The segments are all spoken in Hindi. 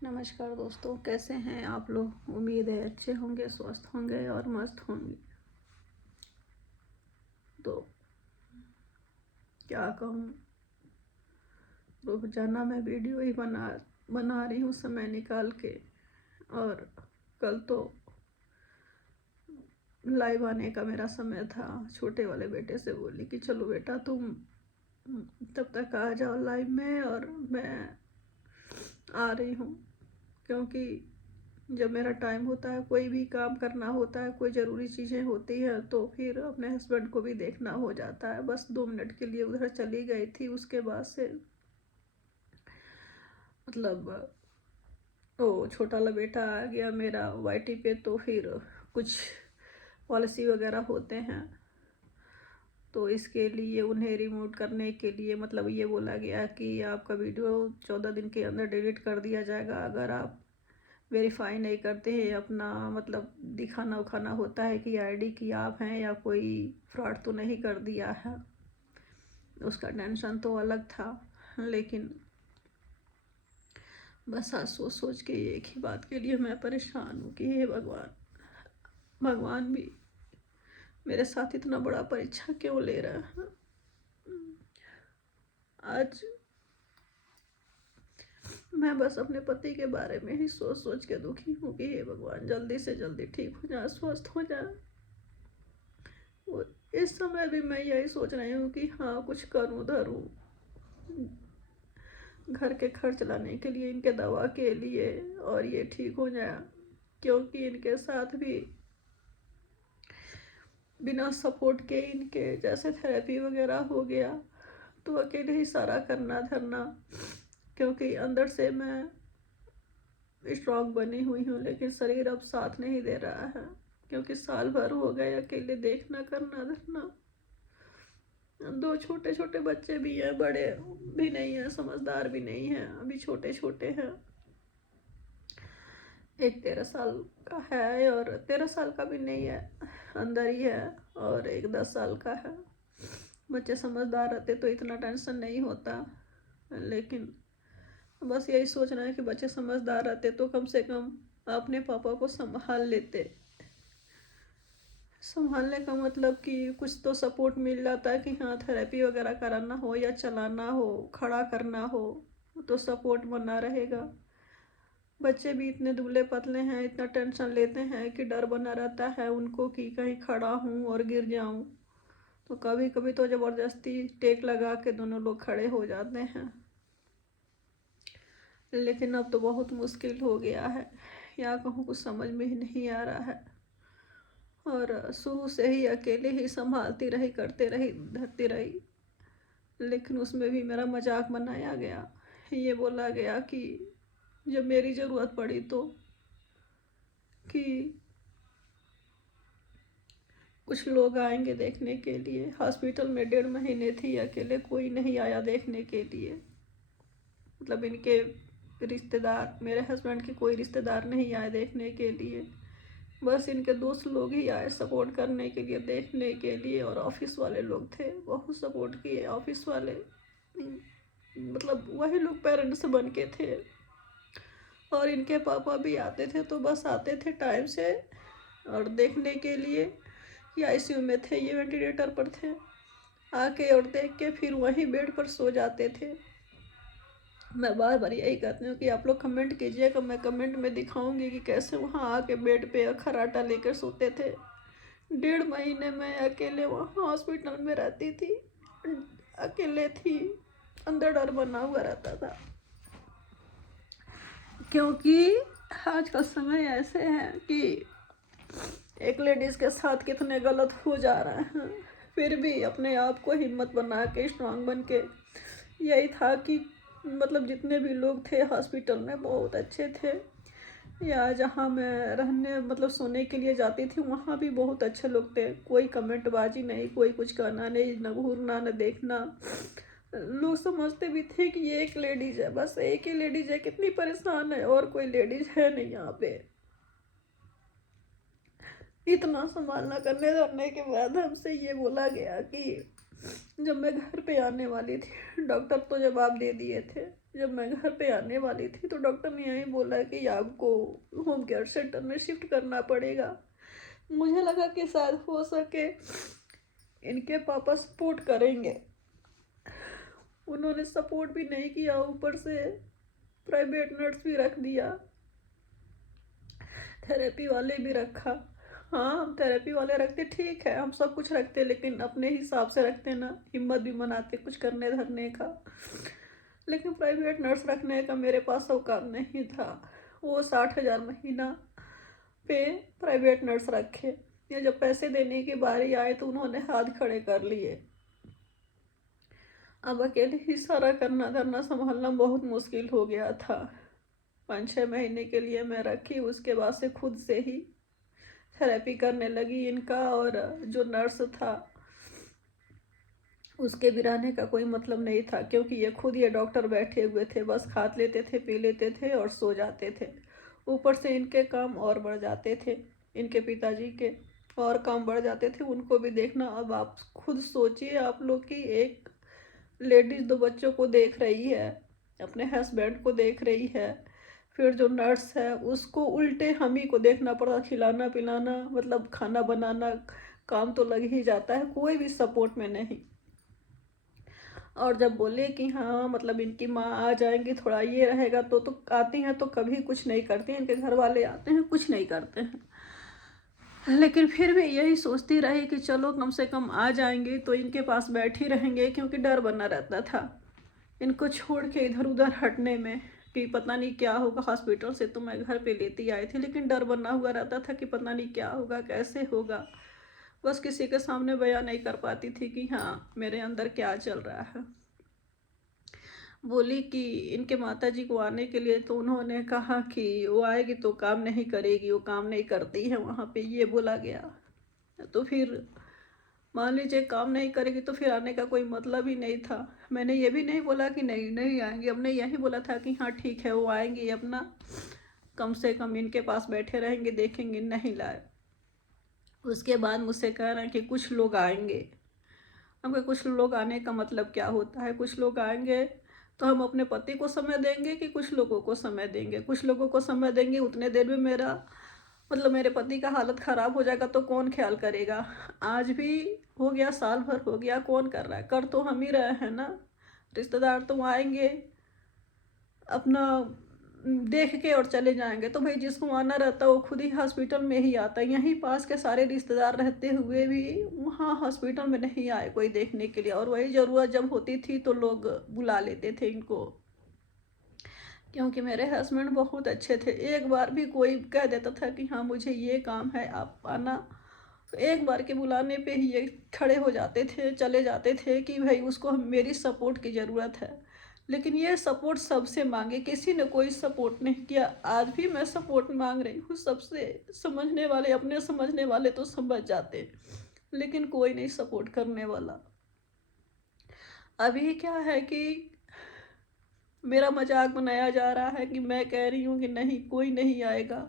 नमस्कार दोस्तों, कैसे हैं आप लोग। उम्मीद है अच्छे होंगे, स्वस्थ होंगे और मस्त होंगे। तो क्या कहूँ, रोजाना मैं वीडियो ही बना रही हूँ समय निकाल के। और कल तो लाइव आने का मेरा समय था। छोटे वाले बेटे से बोली कि चलो बेटा तुम तब तक आ जाओ लाइव में, और मैं आ रही हूँ। क्योंकि जब मेरा टाइम होता है, कोई भी काम करना होता है, कोई ज़रूरी चीज़ें होती हैं, तो फिर अपने हस्बैंड को भी देखना हो जाता है। बस 2 मिनट के लिए उधर चली गई थी, उसके बाद से मतलब वो छोटा वाला बेटा आ गया मेरा वाईटी पे। तो फिर कुछ पॉलिसी वगैरह होते हैं, तो इसके लिए उन्हें रिमूव करने के लिए मतलब ये बोला गया कि आपका वीडियो 14 दिन के अंदर डिलीट कर दिया जाएगा अगर आप वेरीफाई नहीं करते हैं अपना। मतलब दिखाना उखाना होता है कि आईडी की आप हैं या कोई फ्रॉड तो नहीं कर दिया है। उसका टेंशन तो अलग था, लेकिन बस आज सोच सोच के एक ही बात के लिए मैं परेशान हूँ कि हे भगवान, भगवान भी मेरे साथ इतना बड़ा परीक्षा क्यों ले रहा है। आज मैं बस अपने पति के बारे में ही सोच सोच के दुखी हूँ कि हे भगवान जल्दी से जल्दी ठीक हो जाए, स्वस्थ हो जाए। और इस समय भी मैं यही सोच रही हूँ कि हाँ कुछ करूँ धरूँ, घर के खर्च लाने के लिए, इनके दवा के लिए, और ये ठीक हो जाए। क्योंकि इनके साथ भी बिना सपोर्ट के, इनके जैसे थेरेपी वगैरह हो गया, तो अकेले ही सारा करना धरना। क्योंकि अंदर से मैं स्ट्रांग बनी हुई हूँ, लेकिन शरीर अब साथ नहीं दे रहा है। क्योंकि साल भर हो गए अकेले देखना करना धरना। 2 छोटे छोटे बच्चे भी हैं, बड़े भी नहीं है, समझदार भी नहीं है, अभी छोटे छोटे हैं। एक 13 साल का है, और 13 साल का भी नहीं है, अंदर ही है। और एक 10 साल का है। बच्चे समझदार रहते तो इतना टेंशन नहीं होता, लेकिन बस यही सोचना है कि बच्चे समझदार रहते तो कम से कम अपने पापा को संभाल लेते। संभालने का मतलब कि कुछ तो सपोर्ट मिल जाता है कि हाँ थेरेपी वगैरह कराना हो या चलाना हो, खड़ा करना हो, तो सपोर्ट बना रहेगा। बच्चे भी इतने दुबले पतले हैं, इतना टेंशन लेते हैं कि डर बना रहता है उनको कि कहीं खड़ा हूँ और गिर जाऊँ। तो कभी कभी तो ज़बरदस्ती टेक लगा के दोनों लोग खड़े हो जाते हैं। लेकिन अब तो बहुत मुश्किल हो गया है, या कहूँ कुछ समझ में ही नहीं आ रहा है। और शुरू से ही अकेले ही संभालती रही, करते रही, धरती रही। लेकिन उसमें भी मेरा मजाक बनाया गया। ये बोला गया कि जब मेरी ज़रूरत पड़ी तो कि कुछ लोग आएंगे देखने के लिए। हॉस्पिटल में 1.5 महीने थी अकेले, कोई नहीं आया देखने के लिए। मतलब इनके रिश्तेदार, मेरे हस्बैंड के कोई रिश्तेदार नहीं आए देखने के लिए। बस इनके दोस्त लोग ही आए सपोर्ट करने के लिए, देखने के लिए। और ऑफिस वाले लोग थे, बहुत सपोर्ट किए ऑफिस वाले। मतलब वही लोग पेरेंट्स बन के थे। और इनके पापा भी आते थे, तो बस आते थे टाइम से और देखने के लिए कि आईसीयू में थे, ये वेंटिलेटर पर थे। आके और देख के फिर वहीं बेड पर सो जाते थे। मैं बार बार यही कहती हूँ कि आप लोग कमेंट कीजिएगा, मैं कमेंट में दिखाऊंगी कि कैसे वहाँ आके बेड पे खर्राटा लेकर सोते थे। 1.5 महीने मैं अकेले वहाँ हॉस्पिटल में रहती थी, अकेले थी। अंदर डर बना हुआ रहता था, क्योंकि आज का समय ऐसे है कि एक लेडीज़ के साथ कितने गलत हो जा रहे हैं। फिर भी अपने आप को हिम्मत बना के, स्ट्रांग बन के, यही था कि मतलब जितने भी लोग थे हॉस्पिटल में बहुत अच्छे थे। या जहाँ मैं रहने मतलब सोने के लिए जाती थी, वहाँ भी बहुत अच्छे लोग थे। कोई कमेंटबाजी नहीं, कोई कुछ कहना नहीं, न घूरना न देखना। लोग समझते भी थे कि ये एक लेडीज़ है, बस एक ही लेडीज़ है, कितनी परेशान है, और कोई लेडीज़ है नहीं यहाँ पे। इतना संभालना करने धरने के बाद हमसे ये बोला गया कि जब मैं घर पे आने वाली थी, डॉक्टर तो जवाब दे दिए थे, जब मैं घर पे आने वाली थी तो डॉक्टर ने यही बोला कि आपको होम केयर सेंटर में शिफ्ट करना पड़ेगा। मुझे लगा कि शायद हो सके इनके पापा सपोर्ट करेंगे। उन्होंने सपोर्ट भी नहीं किया, ऊपर से प्राइवेट नर्स भी रख दिया, थेरेपी वाले भी रखा। हाँ, हम थेरेपी वाले रखते, ठीक है, हम सब कुछ रखते, लेकिन अपने हिसाब से रखते ना, हिम्मत भी मनाते कुछ करने धरने का। लेकिन प्राइवेट नर्स रखने का मेरे पास औकात नहीं था। वो 60,000 महीना पे प्राइवेट नर्स रखे। ये जब पैसे देने की बारी आए तो उन्होंने हाथ खड़े कर लिए। अब अकेले ही सारा करना धरना संभालना बहुत मुश्किल हो गया था। 5-6 महीने के लिए मैं रखी, उसके बाद से खुद से ही थेरेपी करने लगी इनका। और जो नर्स था उसके भी रहने का कोई मतलब नहीं था, क्योंकि ये खुद ये डॉक्टर बैठे हुए थे, बस खा लेते थे, पी लेते थे और सो जाते थे। ऊपर से इनके काम और बढ़ जाते थे, इनके पिताजी के और काम बढ़ जाते थे, उनको भी देखना। अब आप खुद सोचिए, आप लोग की एक लेडीज 2 बच्चों को देख रही है, अपने हस्बैंड को देख रही है, फिर जो नर्स है उसको उल्टे हम ही को देखना पड़ता, खिलाना पिलाना, मतलब खाना बनाना, काम तो लग ही जाता है, कोई भी सपोर्ट में नहीं। और जब बोले कि हाँ मतलब इनकी माँ आ जाएंगी, थोड़ा ये रहेगा, तो आती हैं तो कभी कुछ नहीं करती हैं, इनके घर वाले आते हैं कुछ नहीं करते हैं। लेकिन फिर भी यही सोचती रही कि चलो कम से कम आ जाएंगे तो इनके पास बैठी रहेंगे, क्योंकि डर बना रहता था इनको छोड़ के इधर उधर हटने में कि पता नहीं क्या होगा। हॉस्पिटल से तो मैं घर पे लेती आई थी, लेकिन डर बना हुआ रहता था कि पता नहीं क्या होगा, कैसे होगा। बस किसी के सामने बयान नहीं कर पाती थी कि हाँ मेरे अंदर क्या चल रहा है। बोली कि इनके माताजी को आने के लिए, तो उन्होंने कहा कि वो आएगी तो काम नहीं करेगी, वो काम नहीं करती है वहाँ पे, ये बोला गया। तो फिर मान लीजिए काम नहीं करेगी तो फिर आने का कोई मतलब ही नहीं था। मैंने ये भी नहीं बोला कि नहीं नहीं आएंगी, हमने यही बोला था कि हाँ ठीक है वो आएंगी, अपना कम से कम इनके पास बैठे रहेंगे, देखेंगे, नहीं लाए। उसके बाद मुझसे कह रहे हैं कि कुछ लोग आएंगे। हमको कुछ लोग आने का मतलब क्या होता है? कुछ लोग आएंगे तो हम अपने पति को समय देंगे कि कुछ लोगों को समय देंगे? कुछ लोगों को समय देंगे, उतने देर में मेरा मतलब मेरे पति का हालत ख़राब हो जाएगा तो कौन ख्याल करेगा? आज भी हो गया, साल भर हो गया, कौन कर रहा है? कर तो हम ही रहे हैं ना। रिश्तेदार तो आएंगे, अपना देख के और चले जाएंगे। तो भाई जिसको आना रहता है वो खुद ही हॉस्पिटल में ही आता है। यहीं पास के सारे रिश्तेदार रहते हुए भी वहाँ हॉस्पिटल में नहीं आए कोई देखने के लिए, और वही ज़रूरत जब होती थी तो लोग बुला लेते थे इनको। क्योंकि मेरे हस्बैंड बहुत अच्छे थे, एक बार भी कोई कह देता था कि हाँ मुझे ये काम है आप आना, तो एक बार के बुलाने पे ही ये खड़े हो जाते थे, चले जाते थे कि भाई उसको मेरी सपोर्ट की ज़रूरत है। लेकिन ये सपोर्ट सबसे मांगे, किसी ने कोई सपोर्ट नहीं किया। आज भी मैं सपोर्ट मांग रही हूँ सबसे, समझने वाले, अपने समझने वाले तो समझ जाते, लेकिन कोई नहीं सपोर्ट करने वाला। अभी क्या है कि मेरा मजाक बनाया जा रहा है कि मैं कह रही हूँ कि नहीं कोई नहीं आएगा।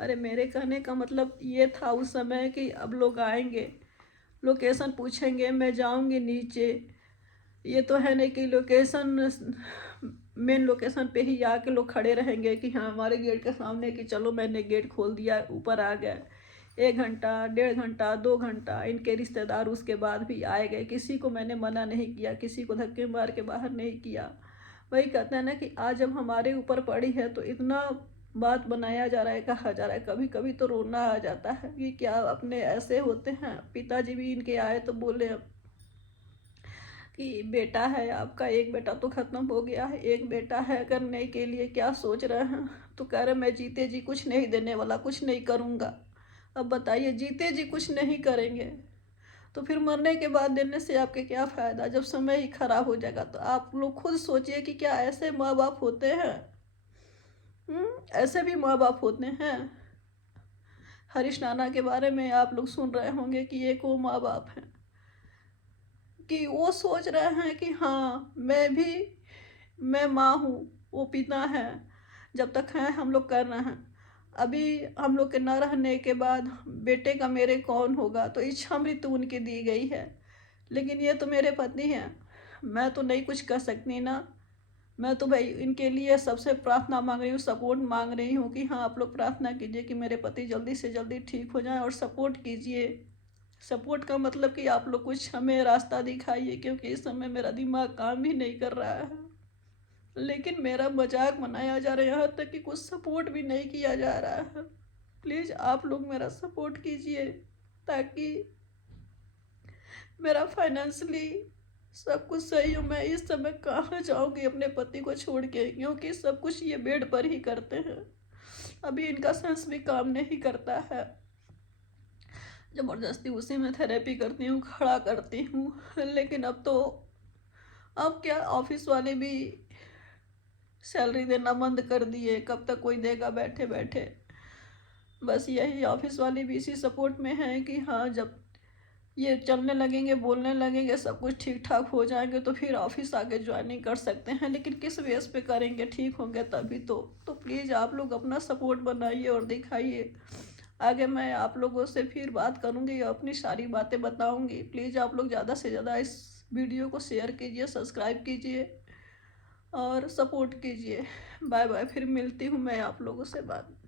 अरे मेरे कहने का मतलब ये था उस समय कि अब लोग आएंगे, लोकेशन पूछेंगे, मैं जाऊंगी नीचे। ये तो है नहीं कि लोकेशन, मेन लोकेशन पे ही आके लोग खड़े रहेंगे कि हाँ हमारे गेट के सामने कि चलो मैंने गेट खोल दिया, ऊपर आ गए। 1 घंटा, 1.5 घंटा, 2 घंटा इनके रिश्तेदार उसके बाद भी आए गए, किसी को मैंने मना नहीं किया, किसी को धक्के मार के बाहर नहीं किया। वही कहते हैं ना कि आज जब हमारे ऊपर पड़ी है तो इतना बात बनाया जा रहा है, कहा जा रहा है, कभी कभी तो रोना आ जाता है कि क्या अपने ऐसे होते हैं। पिताजी भी इनके आए तो बोले कि बेटा है आपका, एक बेटा तो ख़त्म हो गया है, एक बेटा है करने के लिए, क्या सोच रहे हैं? तो कह रहे मैं जीते जी कुछ नहीं देने वाला, कुछ नहीं करूँगा। अब बताइए, जीते जी कुछ नहीं करेंगे तो फिर मरने के बाद देने से आपके क्या फ़ायदा? जब समय ही खराब हो जाएगा तो आप लोग खुद सोचिए कि क्या ऐसे माँ बाप होते हैं? ऐसे भी माँ बाप होते हैं। हरीश नाना के बारे में आप लोग सुन रहे होंगे कि एक वो माँ बाप हैं कि वो सोच रहे हैं कि हाँ मैं माँ हूँ, वो पिता हैं, जब तक हैं हम लोग कर रहे हैं। अभी हम लोग के न रहने के बाद बेटे का मेरे कौन होगा? तो इच्छा मृत्यु उनकी दी गई है, लेकिन ये तो मेरे पति हैं, मैं तो नहीं कुछ कर सकती ना। मैं तो भाई इनके लिए सबसे प्रार्थना मांग रही हूँ, सपोर्ट मांग रही हूँ कि हाँ आप लोग प्रार्थना कीजिए कि मेरे पति जल्दी से जल्दी ठीक हो जाएं और सपोर्ट कीजिए। सपोर्ट का मतलब कि आप लोग कुछ हमें रास्ता दिखाइए, क्योंकि इस समय मेरा दिमाग काम ही नहीं कर रहा है। लेकिन मेरा मजाक बनाया जा रहा है, यहाँ तक कि कुछ सपोर्ट भी नहीं किया जा रहा है। प्लीज़ आप लोग मेरा सपोर्ट कीजिए ताकि मेरा फाइनेंशियली सब कुछ सही हो। मैं इस समय कहाँ जाऊँगी अपने पति को छोड़ के, क्योंकि सब कुछ ये बेड पर ही करते हैं। अभी इनका सेंस भी काम नहीं करता है। ज़बरदस्ती उसी में थेरेपी करती हूँ, खड़ा करती हूँ। लेकिन अब क्या, ऑफिस वाले भी सैलरी देना बंद कर दिए। कब तक कोई देगा बैठे बैठे। बस यही, ऑफिस वाले भी इसी सपोर्ट में हैं कि हाँ जब ये चलने लगेंगे, बोलने लगेंगे, सब कुछ ठीक ठाक हो जाएंगे तो फिर ऑफिस आके ज्वाइनिंग कर सकते हैं। लेकिन किस बेस पे करेंगे, ठीक होंगे तभी तो प्लीज़ आप लोग अपना सपोर्ट बनाइए और दिखाइए। आगे मैं आप लोगों से फिर बात करूँगी, अपनी सारी बातें बताऊँगी। प्लीज़ आप लोग ज़्यादा से ज़्यादा इस वीडियो को शेयर कीजिए, सब्सक्राइब कीजिए और सपोर्ट कीजिए। बाय बाय, फिर मिलती हूँ मैं आप लोगों से बाद में।